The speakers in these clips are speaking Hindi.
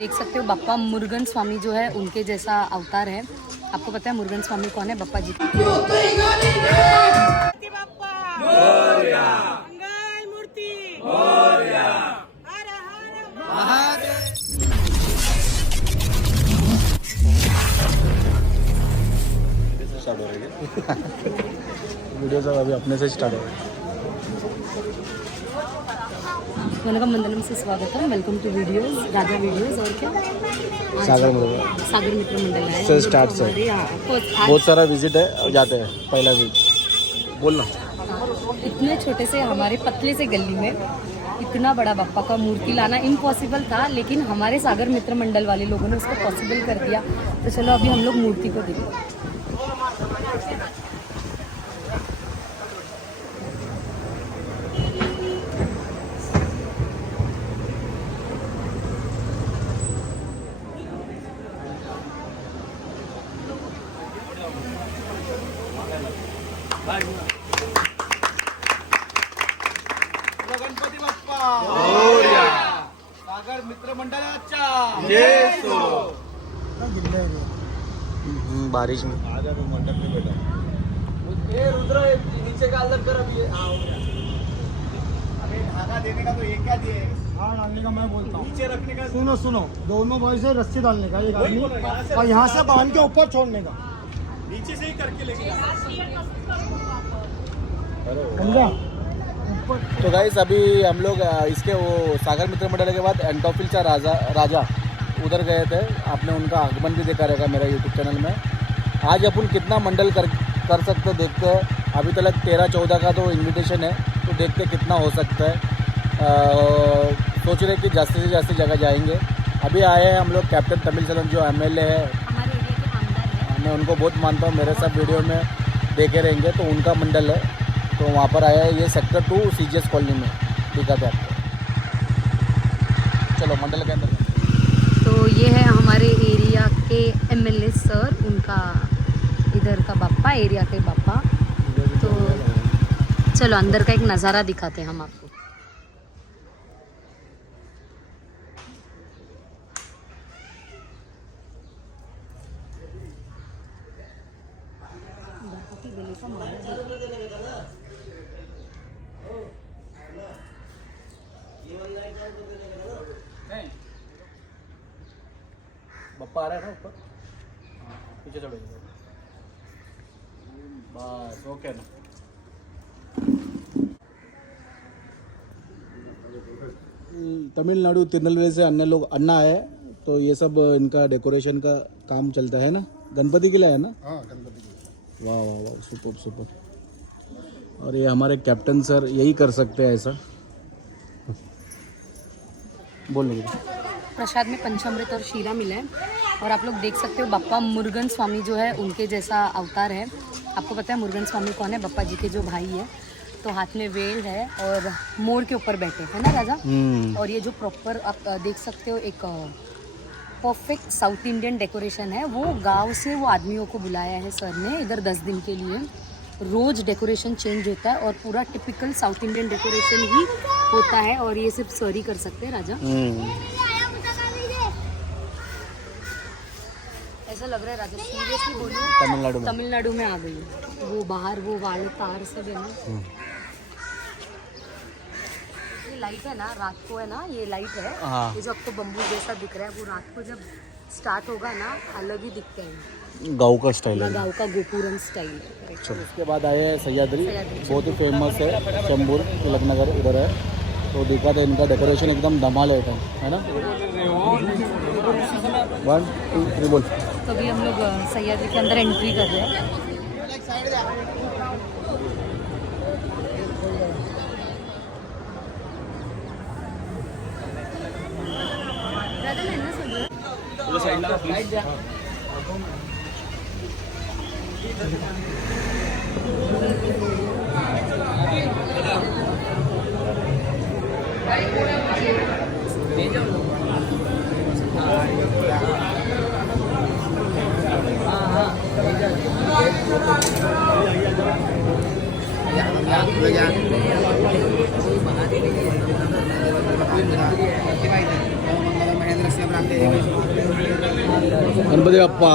देख सकते हो बप्पा मुरुगन स्वामी जो है उनके जैसा अवतार है। आपको पता है मुरुगन स्वामी कौन है? बप्पा जी। स्टार्ट हो रही है वीडियो सब अभी अपने से स्टार्ट हो रहा है। वनकम मंडलम से स्वागतम। Welcome to videos Raja videos. और क्या सागर मित्र मंडल है से स्टार्ट से बहुत सारा विजिट है, जाते हैं पहला वीक बोलना। इतने छोटे से हमारे पतले से गली में इतना बड़ा बप्पा का मूर्ति लाना इम्पॉसिबल था, लेकिन हमारे सागर मित्र मंडल वाले लोगों ने उसको पॉसिबल कर दिया। तो चलो अभी हम लोग मूर्ति को देखते। गणपती बाप्पा मोरया, सागर मित्र मंडळाचा जय सो। बारिश में आ जा, मंडप में बैठा। ये रुद्र नीचे का अलग कर अभी। अबे धागा देने का तो एक क्या दिए? हाँ डालने का मैं बोलता हूँ। नीचे रखने का। सुनो सुनो, दोनों भाई से रस्सी डालने का एक आदमी और यहाँ से बांध के ऊपर छोड़ने का। नीचे से ही करके लेके समझा? तो गाइस अभी हम लोग इसके वो सागर मित्र मंडल के बाद एंटोफिलचा राजा उधर गए थे। आपने उनका आगमन भी देखा रहेगा मेरा यूट्यूब चैनल में। आज अपन कितना मंडल कर सकते देखते हैं। अभी तक 13-14 का तो इनविटेशन है, तो देखते कितना हो सकता है। सोच रहे कि ज़्यादा से ज़्यादा जगह जाएंगे। अभी आए हैं हम लोग कैप्टन तमिलचरण जो MLA है, मैं उनको बहुत मानता हूँ, मेरे सब वीडियो में देखे रहेंगे। तो उनका मंडल है, तो वहाँ पर आया है। ये सेक्टर 2 CGS कॉलोनी में दिखाते हैं आपको। चलो मंडल के अंदर। तो ये है हमारे एरिया के MLA सर, उनका इधर का बप्पा, एरिया के बप्पा। तो चलो अंदर का एक नज़ारा दिखाते हैं हम आपको। बप्पा आ रहा है ना ऊपर, पीछे चलो बस। ओके ना। तमिलनाडु तिरुनेलवेली से अन्ना आए, तो ये सब इनका डेकोरेशन का काम चलता है ना। गणपति के लिए है ना? हाँ गणपति। वाह वाह वाह, सुपर सुपर। और ये हमारे कैप्टन सर यही कर सकते हैं ऐसा। बोल लो। प्रसाद में पंचामृत और शीरा मिला है। और आप लोग देख सकते हो बप्पा मुरुगन स्वामी जो है उनके जैसा अवतार है। आपको पता है मुरुगन स्वामी कौन है? बप्पा जी के जो भाई है। तो हाथ में वेल है और मोर के ऊपर बैठे है ना राजा। और ये जो प्रॉपर आप देख सकते हो एक परफेक्ट साउथ इंडियन डेकोरेशन है। वो गांव से वो आदमियों को बुलाया है सर ने इधर 10 दिन के लिए। रोज डेकोरेशन चेंज होता है और पूरा टिपिकल साउथ इंडियन डेकोरेशन ही होता है। और ये सिर्फ सर ही कर सकते हैं राजा। ऐसा लग रहा है राजा सीरियसली बोलो तमिलनाडु में आ गई। वो बाहर वो वाले तार सब है ना, ये लाइट है ना, रात को है ना, ये लाइट है। ये जो आपको बम्बू जैसा दिख रहा है, वो रात को जब स्टार्ट होगा ना अलग ही दिखते हैं। गाँव का स्टाइल है, गाँव का गोपुरम स्टाइल। उसके बाद आए हैं सह्याद्री, बहुत ही फेमस है। चंबूर तिलक नगर उधर है। तो देखा था इनका डेकोरेशन एकदम धमाल है ना। 1 2 3 बोल। तो अभी हम लोग सह्याद्री के अंदर एंट्री कर रहे हैं। महेंद्र गणपती बाप्पा.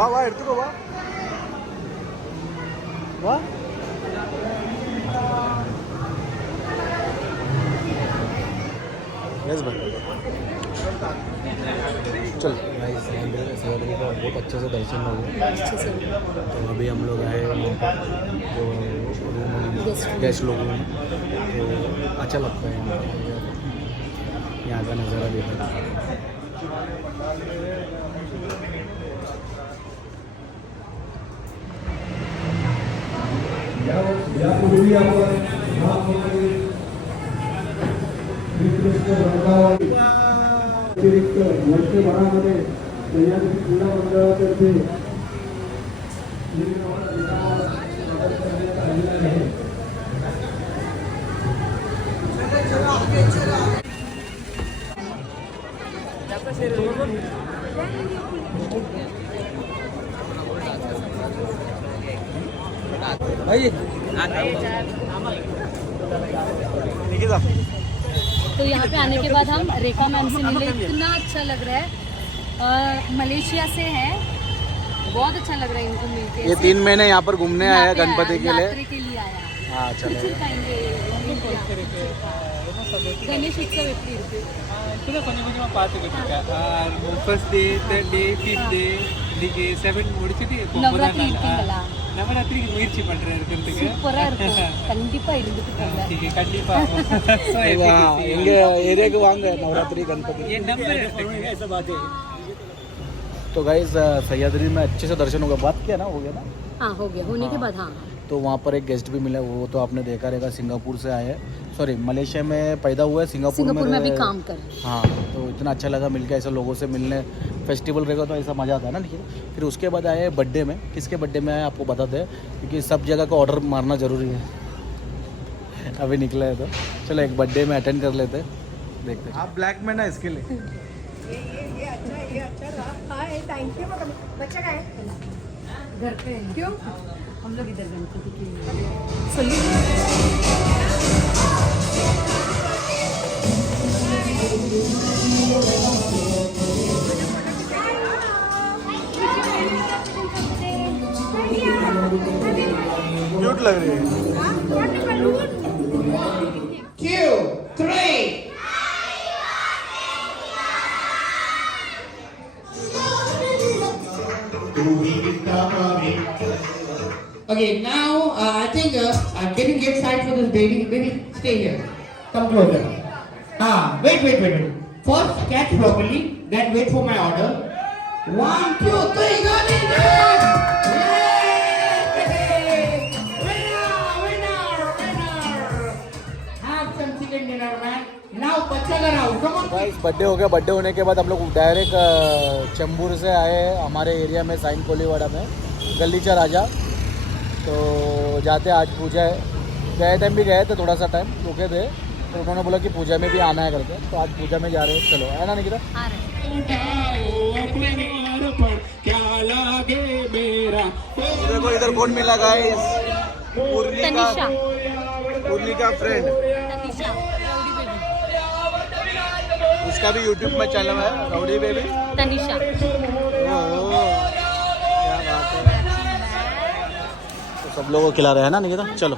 वा वा എടുത്തുക്കോ വാ വാ यस भाई चल गाइस शिवरात्रि का बहुत अच्छे से दर्शन हो गए. अच्छे से तो अभी हम लोग आए वहाँ पर जो गेस्ट लोग हैं तो अच्छा लगता है यहाँ का नज़ारा देखा. तो यहाँ पे आने के बाद हम रेखा मैम से मिले. इतना अच्छा लग रहा है. मलेशिया से है. बहुत अच्छा लग रहा है इनको मिलके. ये 3 महीने यहाँ पर घूमने आया है गणपति के लिए. यात्रा के लिए आया. हाँ चलो गणेश उत्सव ಎಪ್ಪಡಿ ಇರುತ್ತೆ. கொஞ்சம் கொஞ்சமா பார்த்துக்கிட்டு இருக்கேன். ஃபர்ஸ்ட் டே, 3rd டே, 5th டே, இன்னைக்கு 7 முடிச்சிட்டு நவராத்திரி இருக்கீங்களா? நவராத்திரிக்கு முயற்சி பண்றேன் இருக்கிறதுக்கு. சூப்பரா இருக்கும். கண்டிப்பா இருந்துட்டு போங்க. கண்டிப்பா. எங்க ஏரியாக்கு வாங்க नवरात्रि गणपति. ये नंबर ऐसा बात है. तो गाइस सह्याद्री में अच्छे से दर्शन होगा. बात किया ना, हो गया ना. हाँ हो गया. होने के बाद हाँ तो वहाँ पर एक गेस्ट भी मिला. वो तो आपने देखा रहेगा, सिंगापुर से आए हैं. सॉरी मलेशिया में पैदा हुआ है, सिंगापुर में अभी काम कर. हाँ तो इतना अच्छा लगा मिलके. ऐसे लोगों से मिलने, फेस्टिवल रहेगा तो ऐसा मज़ा आता है ना. फिर उसके बाद आए बर्थडे में. किसके बर्थडे में आए आपको बताते हैं क्योंकि सब जगह का ऑर्डर मारना ज़रूरी है. अभी निकला है तो चलो एक बर्थडे में अटेंड कर लेते हैं. देखते हैं. आप ब्लैक में ना इसके लिए ये अच्छा रहा. Hi thank you. बच्चा का है घर पे. क्यों? हम लोग इधर गणपति के लिए. क्यूट लग रही है. Okay, now I think getting get side for this baby. Baby, stay here. Come closer. Wait. First catch properly, then wait for my order. 1, 2, 3, got it! Yay! Winner! Have some chicken dinner, man. Now, बच्चा कराओ. Come on. गाइस बर्थडे हो गया. बर्थडे होने के बाद हम लोग डायरेक्ट चेंबूर से आए हमारे एरिया में साइन कोलीवाड़ा में गलीचा राजा. तो जाते आज पूजा है. गए टाइम भी गए थे, थोड़ा सा टाइम रुके थे तो उन्होंने बोला कि पूजा में भी आना है करके. तो आज पूजा में जा रहे हैं. चलो है ना निकिता. देखो इधर कौन मिला गाइस. पूर्णी का फ्रेंड. उसका भी यूट्यूब में चैनल है राउडी बेबी. तनिषा. क्या बात है. तो सब लोगों को खिला रहे हैं ना निकिता. चलो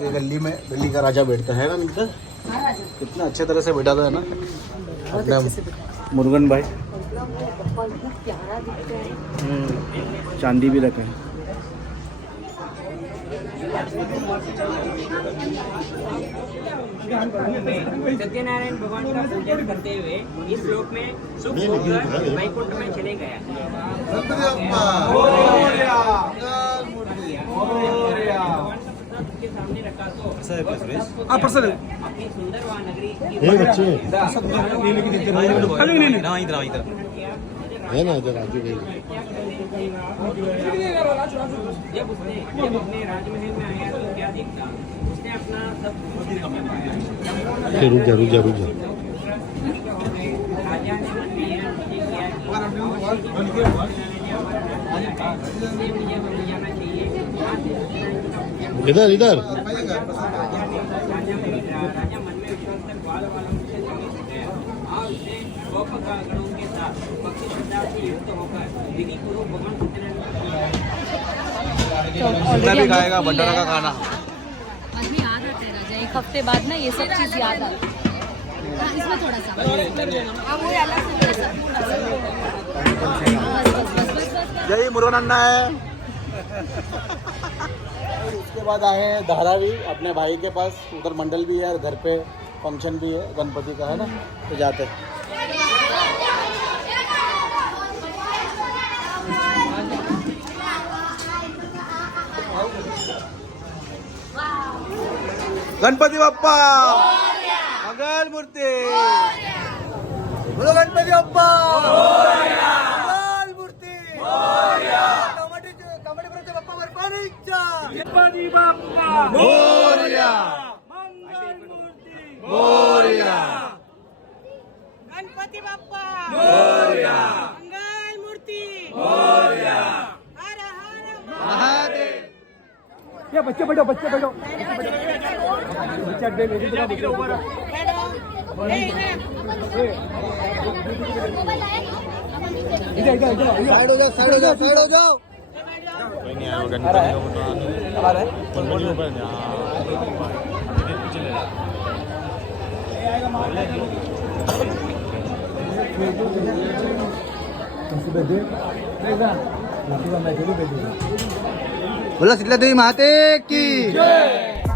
ये गली में गली का राजा बैठता है ना निकिता. कितना अच्छे तरह से बैठा था है ना अपना मुर्गन भाई. प्यारा दिखता है. चांदी भी रखे हैं. सत्यनारायण भगवान का पूजन करते हुए इस लोक में सुख होकर वैकुंठ में चले गया. के सामने रखा तो अपनी सुंदर व नगरी है ना इधर राजू भाई. जब अपने राजमहल में आया तो क्या देखता, उसने अपना सब रुक जा राजा ने मन में यह निश्चय किया कि मुझे बन जाना चाहिए। इधर राजा मन में विश्वास तक ग्वाल वाला मुझसे समीप गया और उसे गणों के साथ भक्ति श्रद्धा से युक्त होकर विधि पूर्वक भगवान सीधा भी खाएगा भंडारा का खाना। आदमी याद रखते हैं राजा, एक हफ्ते बाद ना ये सब चीज़ याद आती है। हाँ, इसमें थोड़ा सा जय मुरुगन अन्ना है। उसके बाद आए हैं धारावी अपने भाई के पास, उधर मंडल भी है, घर पे फंक्शन भी है गणपति का, है ना, तो जाते हैं। गणपति बाप्पा मंगल मूर्ति, बोलो गणपति बाप्पा मंगल मूर्ति, कमटी बाप्पा बरपानीचा, गणपति बाप्पा मोरया, मंगल मूर्ति मोरया, गणपति बाप्पा मोरया, मंगल मूर्ति मोरया, हर हर महादेव। ये बच्चे बैठो बच्चे बैठो साइड हो जाओ। बोला शीतला देवी माते की जय।